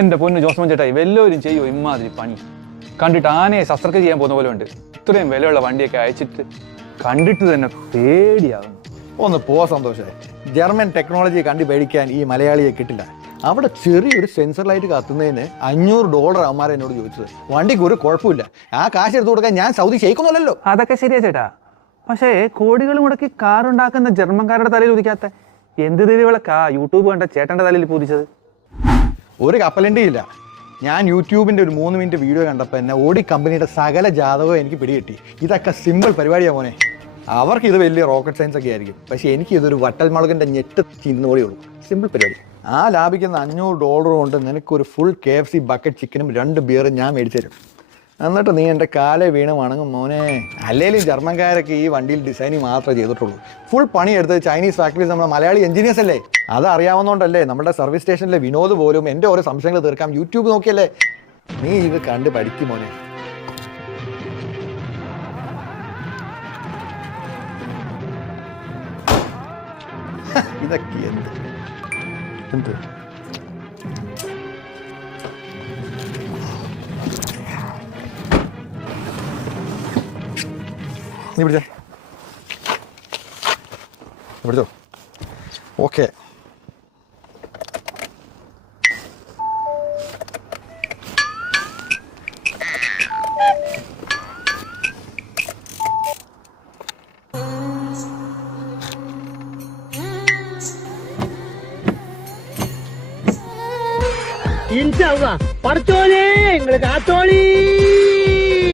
എൻ്റെ പൊന്ന് ജോസ്മൻ ചേട്ടായി വല്ലവരും ചെയ്യുമോ ഇമ്മാതിരി പണി? കണ്ടിട്ട് ആനയെ ശസ്ത്രക്രിയ ചെയ്യാൻ പോകുന്ന പോലെ ഉണ്ട്. ഇത്രയും വിലയുള്ള വണ്ടിയൊക്കെ അയച്ചിട്ട് കണ്ടിട്ട് തന്നെ പേടിയാകും. ഒന്ന് പോവാ സന്തോഷമായി. ജർമ്മൻ ടെക്നോളജി കണ്ടു പേടിക്കാൻ ഈ മലയാളിയെ കിട്ടില്ല. അവിടെ ചെറിയൊരു സെൻസർ ലൈറ്റ് കത്തുന്നതിന് $500 അവന്മാരെ എന്നോട് ചോദിച്ചത്. വണ്ടിക്ക് ഒരു കുഴപ്പമില്ല. ആ കാശ് എടുത്തു കൊടുക്കാൻ ഞാൻ സൗദി ഷെയ്ക്കൊന്നുമല്ലല്ലോ. അതൊക്കെ ശരിയാ ചേട്ടാ. പക്ഷേ കോടികൾ മുടക്കി കാറുണ്ടാക്കുന്ന ജർമ്മൻകാരുടെ തലയിൽ ഉദിക്കാത്ത എന്ത് ദേവികളൊക്കെ യൂട്യൂബ് കണ്ട ചേട്ടൻ്റെ തലയിൽ പൂതിച്ചത്? ഒരു കപ്പലണ്ടി ഇല്ല. ഞാൻ യൂട്യൂബിൻ്റെ ഒരു 3 മിനിറ്റ് വീഡിയോ കണ്ടപ്പോൾ എന്നെ ഓടി കമ്പനിയുടെ സകല ജാതകവും എനിക്ക് പിടികിട്ടി. ഇതൊക്കെ സിമ്പിൾ പരിപാടിയാണ് മോനെ. അവർക്ക് ഇത് വലിയ റോക്കറ്റ് സയൻസ് ഒക്കെ ആയിരിക്കും. പക്ഷേ എനിക്ക് ഇതൊരു വട്ടൽ മുളകിൻ്റെ ഞെട്ട് ചിന്നുകൂടിയുള്ളൂ. സിമ്പിൾ പരിപാടി. ആ ലാഭിക്കുന്ന $500 കൊണ്ട് നിനക്കൊരു ഫുൾ KFC ബക്കറ്റ് ചിക്കനും 2 ബിയറും ഞാൻ മേടിച്ചു തരും. എന്നിട്ട് നീ എൻ്റെ കാലെ വീണ് വണങ്ങും മോനെ. അല്ലെങ്കിലും ജർമ്മൻകാരൊക്കെ ഈ വണ്ടിയിൽ ഡിസൈനിങ് മാത്രമേ ചെയ്തിട്ടുള്ളൂ. ഫുൾ പണിയെടുത്തത് ചൈനീസ് ഫാക്ടറീസ് നമ്മുടെ മലയാളി എഞ്ചിനീയേഴ്സ് അല്ലേ. അതറിയാവുന്നതുകൊണ്ടല്ലേ നമ്മുടെ സർവീസ് സ്റ്റേഷനിലെ വിനോദ് പോലും എൻ്റെ ഓരോ സംശയങ്ങൾ തീർക്കാം യൂട്യൂബ് നോക്കിയല്ലേ. നീ ഇത് കണ്ട് പഠിക്കും മോനെ. ഇതൊക്കെ എന്ത് നീ പിടിച്ചോ. ഓക്കെ. പഠിച്ചോളേ, നിങ്ങള് കാത്തോളി.